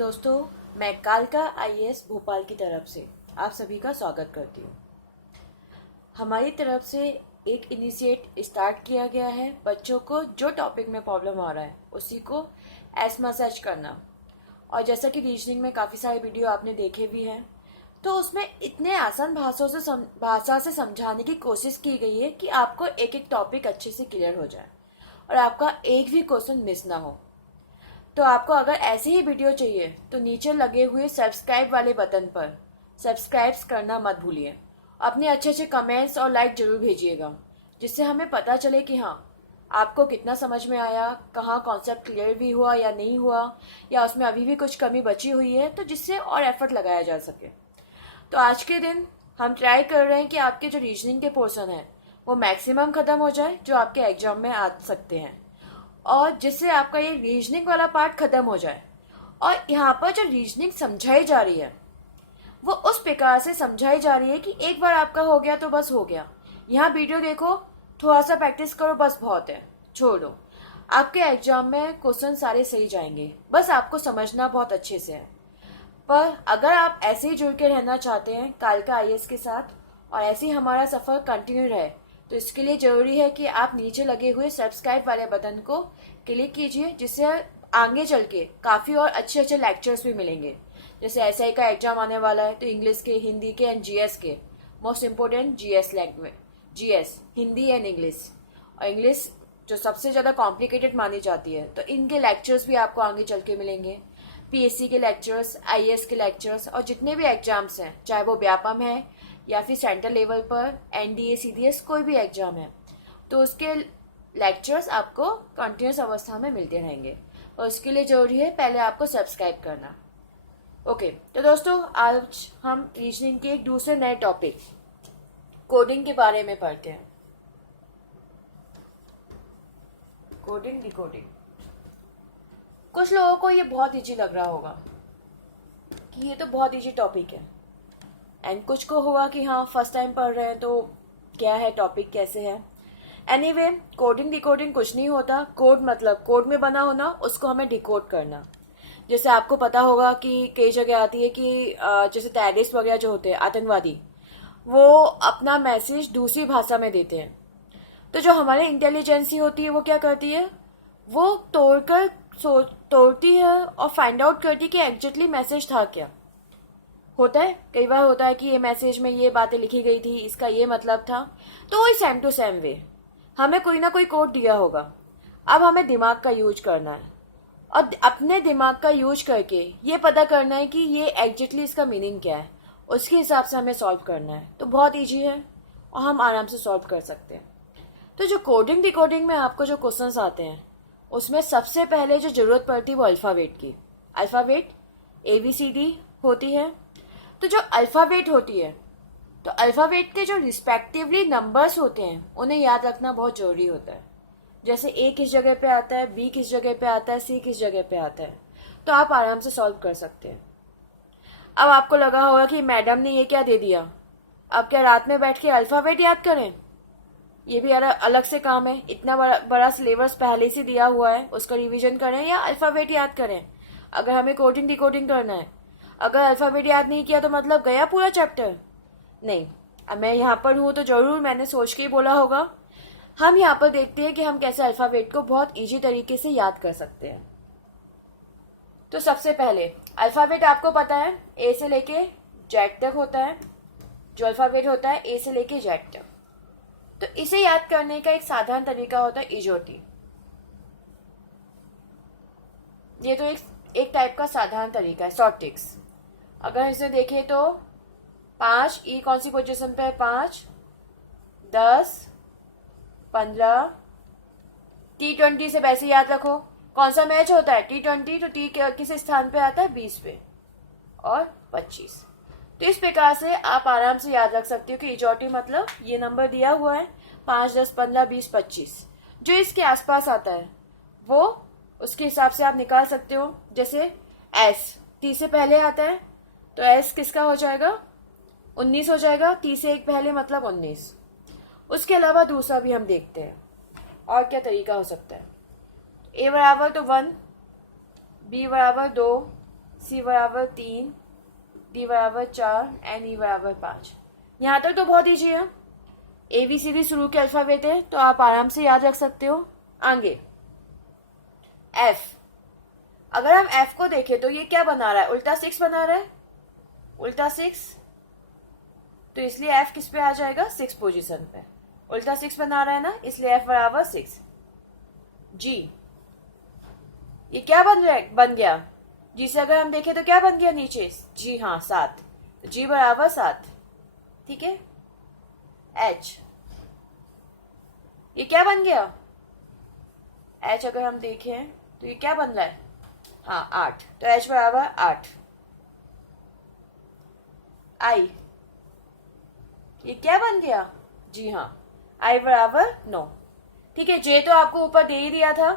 दोस्तों, मैं कालका आईएएस भोपाल की तरफ से आप सभी का स्वागत करती हूँ। हमारी तरफ से एक इनिशिएट स्टार्ट किया गया है बच्चों को जो टॉपिक में प्रॉब्लम आ रहा है उसी को एस मसाज करना। और जैसा कि रीजनिंग में काफ़ी सारे वीडियो आपने देखे भी हैं, तो उसमें इतने आसान भाषा से समझाने की कोशिश की गई है कि आपको एक एक टॉपिक अच्छे से क्लियर हो जाए और आपका एक भी क्वेश्चन मिस ना हो। तो आपको अगर ऐसे ही वीडियो चाहिए तो नीचे लगे हुए सब्सक्राइब वाले बटन पर सब्सक्राइब करना मत भूलिए। अपने अच्छे अच्छे कमेंट्स और लाइक जरूर भेजिएगा, जिससे हमें पता चले कि हाँ, आपको कितना समझ में आया, कहाँ कॉन्सेप्ट क्लियर भी हुआ या नहीं हुआ, या उसमें अभी भी कुछ कमी बची हुई है, तो जिससे और एफर्ट लगाया जा सके। तो आज के दिन हम ट्राई कर रहे हैं कि आपके जो रीजनिंग के पोर्शन है वो मैक्सिमम खत्म हो जाए, जो आपके एग्जाम में आ सकते हैं, और जिससे आपका ये रीजनिंग वाला पार्ट खत्म हो जाए। और यहाँ पर जो रीजनिंग समझाई जा रही है वो उस प्रकार से समझाई जा रही है कि एक बार आपका हो गया तो बस हो गया। यहाँ वीडियो देखो, थोड़ा सा प्रैक्टिस करो, बस बहुत है, छोड़ दो। आपके एग्जाम में क्वेश्चन सारे सही जाएंगे, बस आपको समझना बहुत अच्छे से है। पर अगर आप ऐसे ही जुड़ के रहना चाहते हैं कालका आईएएस के साथ और ऐसे ही हमारा सफर कंटिन्यू रहे, तो इसके लिए जरूरी है कि आप नीचे लगे हुए सब्सक्राइब वाले बटन को क्लिक कीजिए, जिससे आगे चल के काफ़ी और अच्छे अच्छे लेक्चर्स भी मिलेंगे। जैसे एसआई का एग्जाम आने वाला है, तो इंग्लिश के, हिंदी के एंड जीएस के, most important GS language, GS Hindi and English, और इंग्लिश जो सबसे ज़्यादा कॉम्प्लिकेटेड मानी जाती है, तो इनके लेक्चर्स भी आपको आगे चल के मिलेंगे। पीएससी के लेक्चर्स, आईएएस के लेक्चर्स, और जितने भी एग्जाम्स हैं, चाहे वो व्यापम है या फिर सेंट्रल लेवल पर एनडीए सीडीएस कोई भी एग्जाम है, तो उसके लेक्चर्स आपको कंटिन्यूस अवस्था में मिलते रहेंगे। और उसके लिए जरूरी है पहले आपको सब्सक्राइब करना। ओके, तो दोस्तों आज हम रीजनिंग के एक दूसरे नए टॉपिक कोडिंग के बारे में पढ़ते हैं। Coding, decoding. कुछ लोगों को ये बहुत इजी लग रहा होगा कि ये तो बहुत इजी टॉपिक है, एंड कुछ को होगा कि हाँ फर्स्ट टाइम पढ़ रहे हैं तो क्या है टॉपिक, कैसे है। एनीवे, कोडिंग डिकोडिंग कुछ नहीं होता। कोड मतलब कोड में बना होना, उसको हमें डिकोड करना। जैसे आपको पता होगा कि कई जगह आती है कि जैसे टेररिस्ट वगैरह जो होते हैं, आतंकवादी, वो अपना मैसेज दूसरी भाषा में देते हैं। तो जो हमारे इंटेलिजेंसी होती है वो क्या करती है, वो तोड़ती है और फाइंड आउट करती है कि एग्जैक्टली मैसेज था क्या। होता है, कई बार होता है कि ये मैसेज में ये बातें लिखी गई थी, इसका ये मतलब था। तो वही सेम टू सेम वे हमें कोई ना कोई कोड दिया होगा। अब हमें दिमाग का यूज करना है और अपने दिमाग का यूज करके ये पता करना है कि ये एग्जैक्टली इसका मीनिंग क्या है, उसके हिसाब से हमें सॉल्व करना है। तो बहुत ईजी है और हम आराम से सॉल्व कर सकते हैं। तो जो कोडिंग डिकोडिंग में आपको जो क्वेश्चंस आते हैं, उसमें सबसे पहले जो जरूरत पड़ती है वो अल्फ़ाबेट की। अल्फ़ाबेट ABCD होती है। तो जो अल्फ़ाबेट होती है, तो अल्फ़ाबेट के जो रिस्पेक्टिवली नंबर्स होते हैं उन्हें याद रखना बहुत ज़रूरी होता है। जैसे A किस जगह पे आता है, B किस जगह पे आता है, C किस जगह पे आता है, तो आप आराम से सॉल्व कर सकते हैं। अब आपको लगा होगा कि मैडम ने ये क्या दे दिया, अब क्या रात में बैठ के अल्फ़ाबेट याद करें? ये भी अलग से काम है। इतना बड़ा सिलेबस पहले से दिया हुआ है, उसका रिवीजन करें या अल्फ़ाबेट याद करें अगर हमें कोडिंग डिकोडिंग करना है। अगर अल्फ़ाबेट याद नहीं किया तो मतलब गया पूरा चैप्टर? नहीं। अब मैं यहाँ पर हूँ तो जरूर मैंने सोच के ही बोला होगा। हम यहाँ पर देखते हैं कि हम कैसे अल्फ़ाबेट को बहुत इजी तरीके से याद कर सकते हैं। तो सबसे पहले अल्फ़ाबेट आपको पता है A से लेके Z तक होता है। जो अल्फ़ाबेट होता है A से लेके Z तक, तो इसे याद करने का एक साधारण तरीका होता है इजोटी। ये तो एक टाइप का साधारण तरीका है, शॉर्ट ट्रिक्स। अगर इसे देखें तो 5 E कौन सी पोजीशन पे है, 5, 10, 15। T20 से वैसे याद रखो, कौन सा मैच होता है T20, तो T किस स्थान पे आता है, 20 पे, और 25। तो इस प्रकार से आप आराम से याद रख सकते हो कि इजोटी मतलब ये नंबर दिया हुआ है 5, 10, 15, 20, 25, जो इसके आसपास आता है वो उसके हिसाब से आप निकाल सकते हो। जैसे S T से पहले आता है तो S किसका हो जाएगा, 19 हो जाएगा। T से एक पहले मतलब 19। उसके अलावा दूसरा भी हम देखते हैं और क्या तरीका हो सकता है। A बराबर तो 1, B बराबर 2, C बराबर 3, D बराबर 4 एंड E बराबर 5। यहाँ तक तो बहुत ईजी है। ABCD शुरू के अल्फाबेट है तो आप आराम से याद रख सकते हो। आगे F, अगर हम F को देखें तो ये क्या बना रहा है? उल्टा 6 बना रहा है, उल्टा 6, तो इसलिए F किस पे आ जाएगा? 6 पोजीशन पे। उल्टा 6 बना रहा है ना, इसलिए F बराबर 6। G, ये क्या बन गया? G से अगर हम देखें तो क्या बन गया नीचे? जी हाँ, 7, तो G बराबर 7। ठीक है। H, ये क्या बन गया? H अगर हम देखें तो ये क्या बन रहा है? हाँ, 8, तो H बराबर 8। I, ये क्या बन गया? जी हाँ, I बराबर 9। ठीक है। J तो आपको ऊपर दे ही दिया था,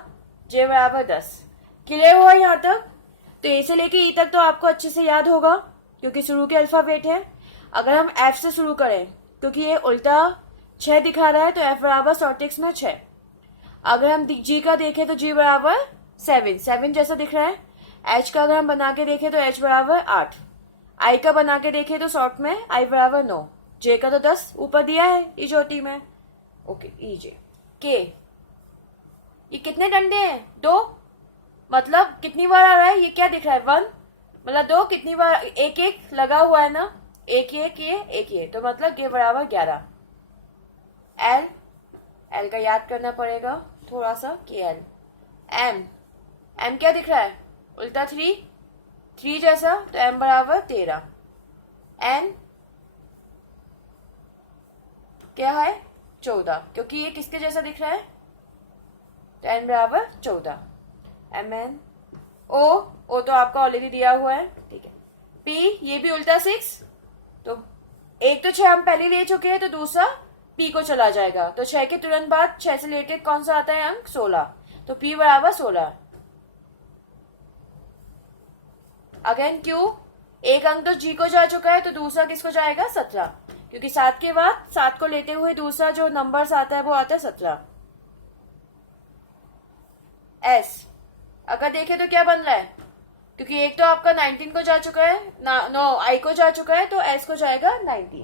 J बराबर 10। क्लियर हुआ यहाँ तक? तो A से लेके E तक तो आपको अच्छे से याद होगा क्योंकि शुरू के अल्फाबेट है। अगर हम F से शुरू करें क्योंकि ये उल्टा 6 दिखा रहा है तो F बराबर शॉर्टेक्स में 6। अगर हम G का देखें तो G बराबर 7 जैसा दिख रहा है। H का अगर हम बना के देखें तो H बराबर 8। I का बना के देखें तो शॉर्ट में I बराबर 9। J का तो 10 ऊपर दिया है ई चोटी में। Okay, EJ। K, ये कितने डंडे हैं? 2, मतलब कितनी बार आ रहा है? ये क्या दिख रहा है? 1, मतलब 2 कितनी बार? एक एक लगा हुआ है ना, एक ये, तो मतलब के बराबर 11। L का याद करना पड़ेगा थोड़ा सा, KL। M क्या दिख रहा है? उल्टा 3 जैसा, तो M बराबर 13। N क्या है? 14, क्योंकि ये किसके जैसा दिख रहा है, तो N बराबर 14। MN, O तो आपका ऑलरेडी दिया हुआ है। ठीक है। P, ये भी उल्टा 6, तो एक तो 6 हम पहले ले चुके हैं तो दूसरा P को चला जाएगा, तो 6 के तुरंत बाद 6 से रिलेटेड कौन सा आता है अंक? 16, तो P बराबर 16। अगेन Q, एक अंक तो G को जा चुका है तो दूसरा किसको जाएगा? 17, क्योंकि 7 के बाद 7 को लेते हुए दूसरा जो नंबर्स आता है वो आता है 17। S, अगर देखें तो क्या बन रहा है? क्योंकि एक तो आपका 19 को जा चुका है नो I को जा चुका है तो S को जाएगा 19,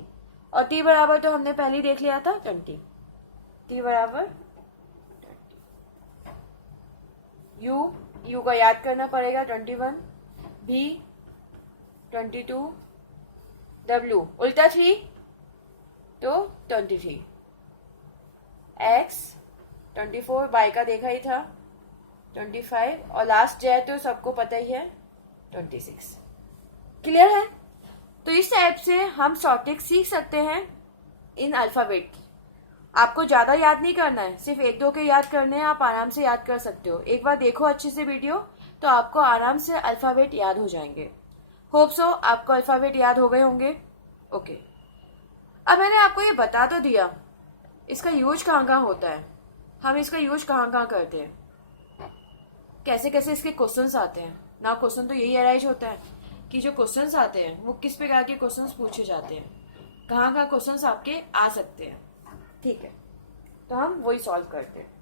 और T बराबर तो हमने पहले ही देख लिया था 20। T बराबर 20। U का याद करना पड़ेगा 21। B 22। W उल्टा 3 तो 23। X 24, बाई का देखा ही था 25, और लास्ट J तो सबको पता ही है 26। क्लियर है? तो इस टाइप से हम शॉर्टेक्स सीख सकते हैं इन अल्फाबेट। आपको ज्यादा याद नहीं करना है, सिर्फ 1-2 के याद करने हैं, आप आराम से याद कर सकते हो। एक बार देखो अच्छे से वीडियो तो आपको आराम से अल्फाबेट याद हो जाएंगे। होप सो आपको अल्फाबेट याद हो गए होंगे। ओके, अब मैंने आपको ये बता तो दिया इसका यूज कहाँ कहाँ होता है, हम इसका यूज कहाँ कहाँ करते हैं, कैसे कैसे इसके क्वेश्चंस आते हैं ना। क्वेश्चन तो यही अराइज होता है कि जो क्वेश्चंस आते हैं वो किस प्रकार के क्वेश्चंस पूछे जाते हैं, कहाँ कहाँ क्वेश्चंस आपके आ सकते हैं। ठीक है, तो हम वही सॉल्व करते हैं।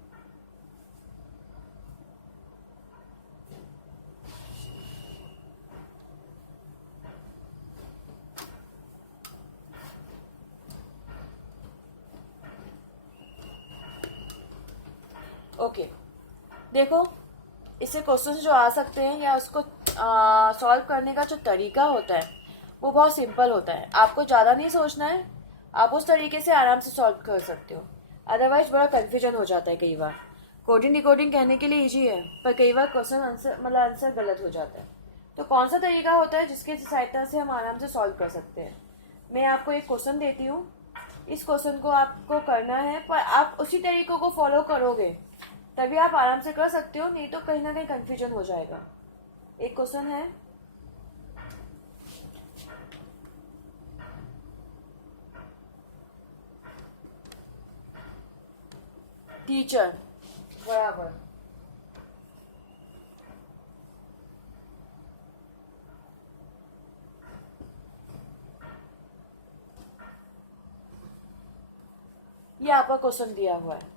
ओके, देखो इससे क्वेश्चंस जो आ सकते हैं या उसको सॉल्व करने का जो तरीका होता है वो बहुत सिंपल होता है। आपको ज़्यादा नहीं सोचना है, आप उस तरीके से आराम से सॉल्व कर सकते हो। अदरवाइज बड़ा कंफ्यूजन हो जाता है कई बार। कोडिंग डिकोडिंग कहने के लिए इजी है पर कई बार क्वेश्चन आंसर गलत हो जाता है। तो कौन सा तरीका होता है जिसके सहायता से हम आराम से सॉल्व कर सकते हैं? मैं आपको एक क्वेश्चन देती हूँ, इस क्वेश्चन को आपको करना है, पर आप उसी तरीकों को फॉलो करोगे तभी आप आराम से कर सकते हो, नहीं तो कहीं ना कहीं कंफ्यूजन हो जाएगा। एक क्वेश्चन है, टीचर बराबर ये आपका क्वेश्चन दिया हुआ है।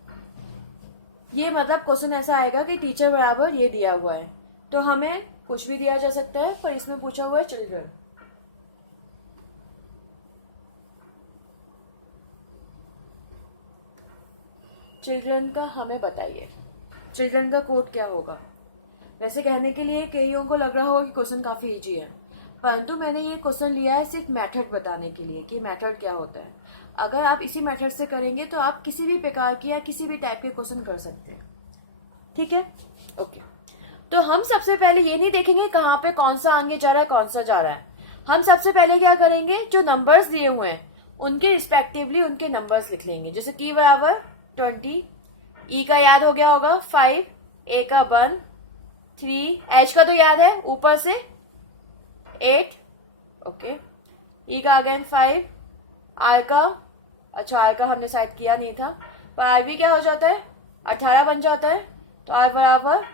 ये मतलब क्वेश्चन ऐसा आएगा कि टीचर बराबर ये दिया हुआ है, तो हमें कुछ भी दिया जा सकता है, पर इसमें पूछा हुआ है चिल्ड्रन। चिल्ड्रन का हमें बताइए, चिल्ड्रन का कोड क्या होगा। वैसे कहने के लिए कईयों को लग रहा होगा कि क्वेश्चन काफी इजी है, परंतु मैंने ये क्वेश्चन लिया है सिर्फ मेथड बताने के लिए कि मेथड क्या होता है। अगर आप इसी मेथड से करेंगे तो आप किसी भी प्रकार की या किसी भी टाइप के क्वेश्चन कर सकते हैं। ठीक है, ओके। तो हम सबसे पहले ये नहीं देखेंगे कहाँ पे कौन सा आगे जा रहा है, कौन सा जा रहा है। हम सबसे पहले क्या करेंगे, जो नंबर्स दिए हुए हैं उनके रिस्पेक्टिवली उनके नंबर्स लिख लेंगे। जैसे t बराबर 20, e का याद हो गया होगा 5, a का 1, 3, h का तो याद है ऊपर से 8, ओके। e का अगेन 5, r का, अच्छा r का हमने शायद किया नहीं था, पर r भी क्या हो जाता है 18 बन जाता है, तो r बराबर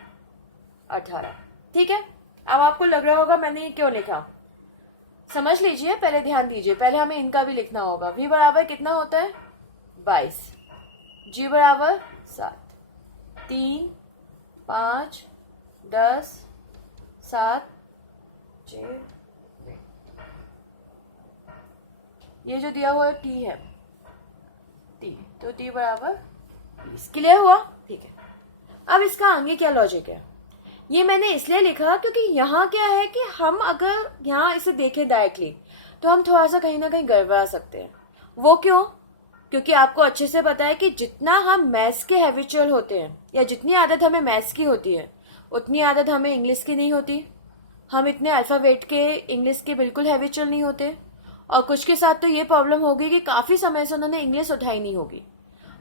18। ठीक है, अब आपको लग रहा होगा मैंने ये क्यों लिखा, समझ लीजिए, पहले ध्यान दीजिए। पहले हमें इनका भी लिखना होगा। v बराबर कितना होता है 22, g बराबर 7, 3, 5, 10, 7, 6, ये जो दिया हुआ है t है, t, तो t बराबर 20। क्लियर हुआ? ठीक है। अब इसका आगे क्या लॉजिक है, ये मैंने इसलिए लिखा क्योंकि यहाँ क्या है कि हम अगर यहाँ इसे देखें डायरेक्टली तो हम थोड़ा सा कहीं ना कहीं गड़बड़ा सकते हैं। वो क्यों? क्योंकि आपको अच्छे से पता है कि जितना हम मैथ्स के हैबिचुअल होते हैं या जितनी आदत हमें मैथ्स की होती है उतनी आदत हमें इंग्लिश की नहीं होती। हम इतने अल्फाबेट के इंग्लिश के बिल्कुल हैबिचुअल नहीं होते, और कुछ के साथ तो ये प्रॉब्लम होगी कि काफी समय से उन्होंने इंग्लिश उठाई नहीं होगी।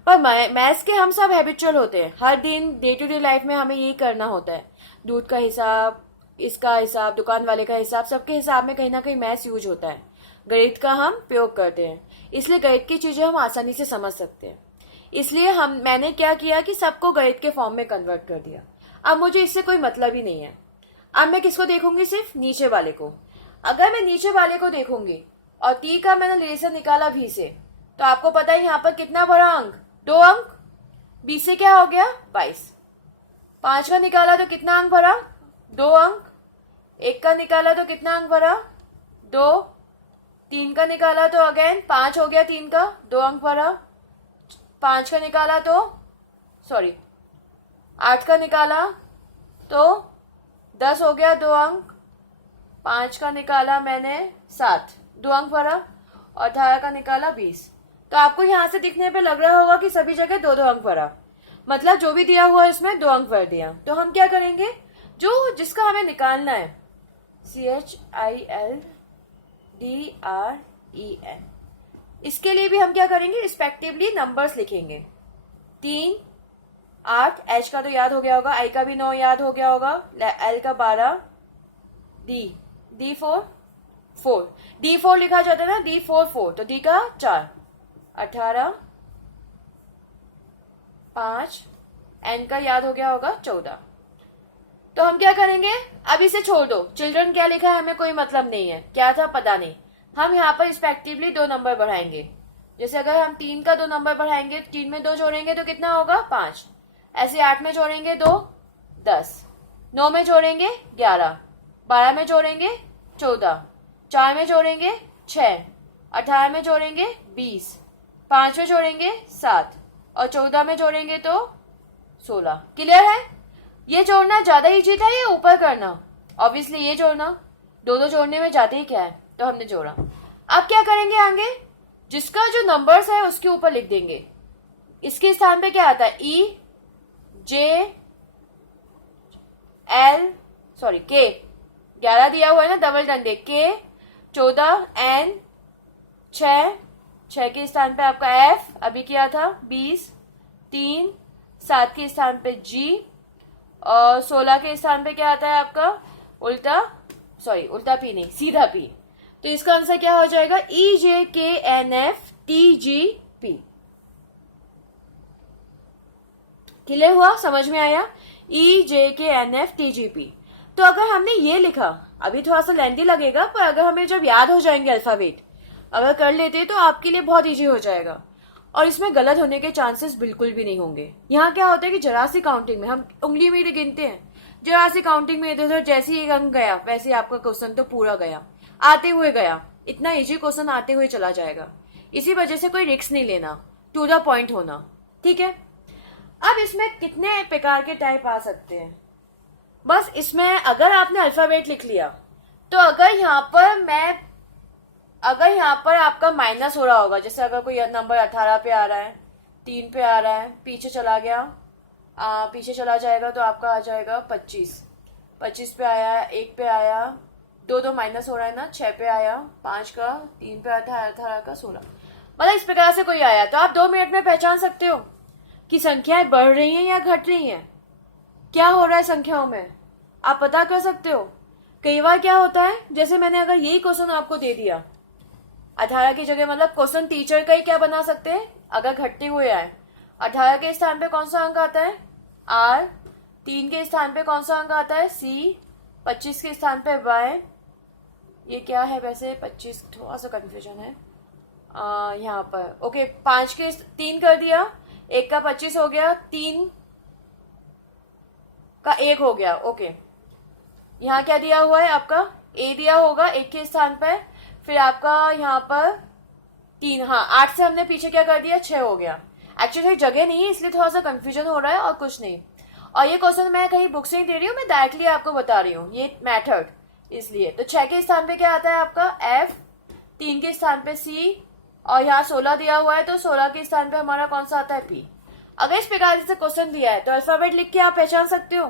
पर मैथ्स के हम सब हैबिचुअल होते हैं, हर दिन डे टू डे लाइफ में हमें यही करना होता है। दूध का हिसाब, इसका हिसाब, दुकान वाले का हिसाब, सबके हिसाब में कहीं ना कहीं मैथ्स यूज होता है। गणित का हम प्रयोग करते हैं, इसलिए गणित की चीजें हम आसानी से समझ सकते हैं। इसलिए मैंने क्या किया कि सबको गणित के फॉर्म में कन्वर्ट कर दिया। अब मुझे इससे कोई मतलब ही नहीं है। अब मैं किसको देखूंगी, सिर्फ नीचे वाले को। अगर मैं नीचे वाले को देखूंगी और t का मैंने रिलेशन निकाला v से, तो आपको पता है यहाँ पर कितना बड़ा अंक, 2 अंक, b से क्या हो गया 22। 5 का निकाला तो कितना अंक भरा, 2 अंक। 1 का निकाला तो कितना अंक भरा, 2। 3 का निकाला तो अगेन 5 हो गया, 3 का 2 अंक भरा। 5 का निकाला तो 8 का निकाला तो 10 हो गया, 2 अंक। 5 का निकाला मैंने 7, 2 अंक भरा, और 18 का निकाला 20। तो आपको यहां से दिखने पे लग रहा होगा कि सभी जगह 2-2 अंक भरा, मतलब जो भी दिया हुआ है इसमें 2 अंक भर दिया। तो हम क्या करेंगे, जो जिसका हमें निकालना है CHILDREN, इसके लिए भी हम क्या करेंगे, रिस्पेक्टिवली नंबर्स लिखेंगे। 3, 8, H का तो याद हो गया होगा, I का भी 9 याद हो गया होगा, L का 12, D4 4, D4 लिखा जाता है ना, D4 4, तो D का 4, 18, 5, N का याद हो गया होगा 14। तो हम क्या करेंगे, अब इसे छोड़ दो, चिल्ड्रन क्या लिखा है हमें कोई मतलब नहीं है, क्या था पता नहीं। हम यहाँ पर रिस्पेक्टिवली 2 नंबर बढ़ाएंगे। जैसे अगर हम 3 का 2 नंबर बढ़ाएंगे, 3 में 2 जोड़ेंगे तो कितना होगा 5। ऐसे 8 में जोड़ेंगे 2, 10। 9 में जोड़ेंगे 11, 12 में जोड़ेंगे 14, 4 में जोड़ेंगे 6, 18 में जोड़ेंगे 20, 5 में जोड़ेंगे 7, और 14 में जोड़ेंगे तो 16। क्लियर है? ये जोड़ना ज्यादा इजी था या ऊपर करना? ऑब्वियसली ये जोड़ना, 2-2 जोड़ने में जाते ही क्या है, तो हमने जोड़ा। अब क्या करेंगे आगे, जिसका जो नंबर्स है उसके ऊपर लिख देंगे। इसके स्थान पे क्या आता है, K 11 दिया हुआ है ना, डबल डंडे, K 14, N 6 के स्थान पे आपका F अभी किया था 20, 3 7 के स्थान पे G, और 16 के स्थान पे क्या आता है आपका उल्टा P नहीं, सीधा P। तो इसका आंसर क्या हो जाएगा, EJKNFTGP। क्लियर हुआ, समझ में आया, EJKNFTGP। तो अगर हमने ये लिखा, अभी थोड़ा सा लेंथी लगेगा, पर अगर हमें जब याद हो जाएंगे अल्फाबेट, अगर कर लेते तो आपके लिए बहुत इजी हो जाएगा, और इसमें गलत होने के चांसेस बिल्कुल भी नहीं होंगे। यहाँ क्या होता है कि जरा सी काउंटिंग में हम उंगली में गिनते हैं, जरा सी काउंटिंग में इधर उधर जैसे ही एक अंक गया वैसे आपका क्वेश्चन तो पूरा गया, आते हुए गया। इतना इजी क्वेश्चन आते हुए चला जाएगा। इसी वजह से कोई रिस्क नहीं लेना, टू द पॉइंट होना, ठीक है। अब इसमें कितने प्रकार के टाइप आ सकते हैं, बस इसमें अगर आपने अल्फाबेट लिख लिया तो अगर यहाँ पर आपका माइनस हो रहा होगा, जैसे अगर कोई नंबर 18 पे आ रहा है, 3 पे आ रहा है, पीछे चला गया, पीछे चला जाएगा तो आपका आ जाएगा 25 पे आया, 1 पे आया, 2 माइनस हो रहा है ना, 6 पे आया, 5 का, 3 पे आता है, 18 का 16, मतलब इस प्रकार से कोई आया तो आप 2 मिनट में पहचान सकते हो कि संख्याएं बढ़ रही हैं या घट रही हैं, क्या हो रहा है संख्याओं में, आप पता कर सकते हो। कई बार क्या होता है, जैसे मैंने अगर यही क्वेश्चन आपको दे दिया 18 की जगह, मतलब क्वेश्चन टीचर का ही क्या बना सकते हैं, अगर घटते हुए आए 18 के स्थान पे कौन सा अंक आता है R, 3 के स्थान पे कौन सा अंक आता है C, 25 के स्थान पे Y, ये क्या है वैसे 25, थोड़ा सा कंफ्यूजन है यहाँ पर, ओके 5 के 3 कर दिया, 1 का 25 हो गया, 3 का 1 हो गया, ओके। यहाँ क्या दिया हुआ है आपका A दिया होगा 1 के स्थान पर, फिर आपका यहाँ पर 3, हाँ 8 से हमने पीछे क्या कर दिया 6 हो गया। एक्चुअली जगह नहीं है इसलिए थोड़ा सा कंफ्यूजन हो रहा है और कुछ नहीं। और ये क्वेश्चन मैं कहीं बुक से नहीं दे रही हूँ, मैं डायरेक्टली आपको बता रही हूँ ये मेथड, इसलिए। तो 6 के स्थान पे क्या आता है आपका F, 3 के स्थान पे C, और यहाँ 16 दिया हुआ है तो 16 के स्थान पे हमारा कौन सा आता है P। अगर इस प्रकार से क्वेश्चन दिया है तो अल्फाबेट लिख के आप पहचान सकते हो।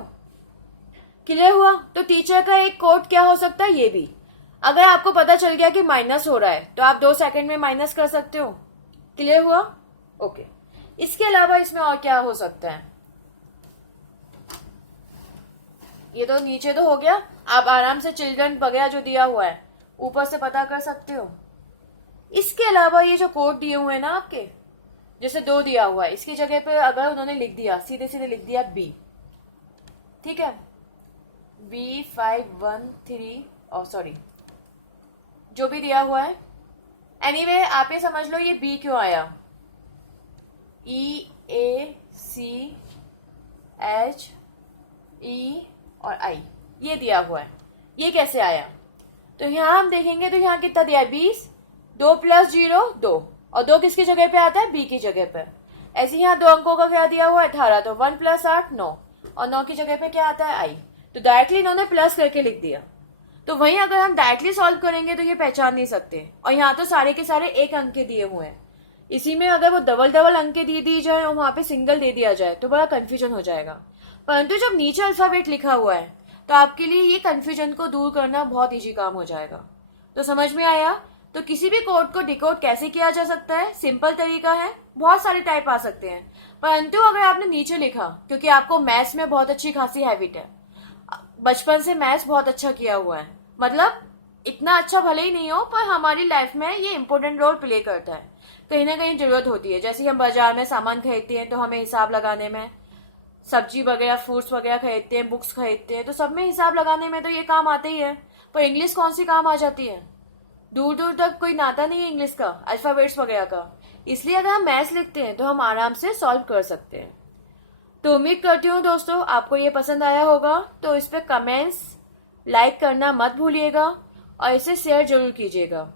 क्लियर हुआ। तो टीचर का एक कोड क्या हो सकता है, ये भी। अगर आपको पता चल गया कि माइनस हो रहा है तो आप 2 सेकंड में माइनस कर सकते हो। क्लियर हुआ, ओके। इसके अलावा इसमें और क्या हो सकता है, ये तो नीचे तो हो गया, आप आराम से चिल्ड्रन वगैरह जो दिया हुआ है ऊपर से पता कर सकते हो। इसके अलावा ये जो कोड दिए हुए हैं ना आपके, जैसे 2 दिया हुआ है, इसकी जगह पे अगर उन्होंने लिख दिया सीधे सीधे लिख दिया B, ठीक है, B513 और सॉरी जो भी दिया हुआ है, एनीवे आप ये समझ लो ये B क्यों आया, EACHE और I ये दिया हुआ है, ये कैसे आया। तो यहाँ हम देखेंगे तो यहाँ कितना दिया है 20, 2 + 0 2, और 2 किसकी जगह पे आता है B की जगह पे। ऐसे यहाँ 2 अंकों का क्या दिया हुआ है 18, तो 1 + 8 9, और 9 की जगह पे क्या आता है I, तो डायरेक्टली इन्होंने प्लस करके लिख दिया। तो वहीं अगर हम डायरेक्टली सॉल्व करेंगे तो ये पहचान नहीं सकते, और यहाँ तो सारे के सारे 1 अंक के दिए हुए हैं। इसी में अगर वो डबल अंक के दे दी जाए और वहां पे सिंगल दे दिया जाए तो बड़ा कंफ्यूजन हो जाएगा। परंतु जब नीचे अल्फाबेट लिखा हुआ है तो आपके लिए ये कंफ्यूजन को दूर करना बहुत इजी काम हो जाएगा। तो समझ में आया। तो किसी भी कोड को डिकोड कैसे किया जा सकता है, सिंपल तरीका है, बहुत सारे टाइप आ सकते हैं। परंतु अगर आपने नीचे लिखा, क्योंकि आपको मैथ्स में बहुत अच्छी खासी हैबिट है, बचपन से मैथ्स बहुत अच्छा किया हुआ है, मतलब इतना अच्छा भले ही नहीं हो पर हमारी लाइफ में ये इंपॉर्टेंट रोल प्ले करता है, कहीं ना कहीं जरूरत होती है। जैसे हम बाजार में सामान खरीदते हैं तो हमें हिसाब लगाने में, सब्जी वगैरह फ्रूट्स वगैरह खरीदते हैं, बुक्स खरीदते हैं, तो सब में हिसाब लगाने में तो ये काम आते ही है। पर इंग्लिश कौन सी काम आ जाती है, दूर दूर तक कोई नाता नहीं है इंग्लिश का, अल्फाबेट्स वगैरह का। इसलिए अगर हम मैथ्स लिखते हैं तो हम आराम से सॉल्व कर सकते हैं। तो उम्मीद करती हूँ दोस्तों आपको ये पसंद आया होगा। तो इस पे कमेंट्स लाइक करना मत भूलिएगा और इसे शेयर जरूर कीजिएगा।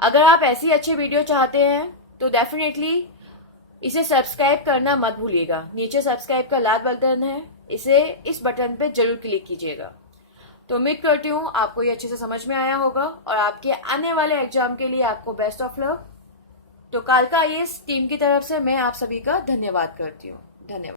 अगर आप ऐसी अच्छी वीडियो चाहते हैं तो डेफिनेटली इसे सब्सक्राइब करना मत भूलिएगा। नीचे सब्सक्राइब का लाल बटन है, इसे इस बटन पे जरूर क्लिक कीजिएगा। तो उम्मीद करती हूँ आपको ये अच्छे से समझ में आया होगा और आपके आने वाले एग्जाम के लिए आपको बेस्ट ऑफ लक। तो कालका आईएएस टीम की तरफ से मैं आप सभी का धन्यवाद करती हूँ। धन्यवाद।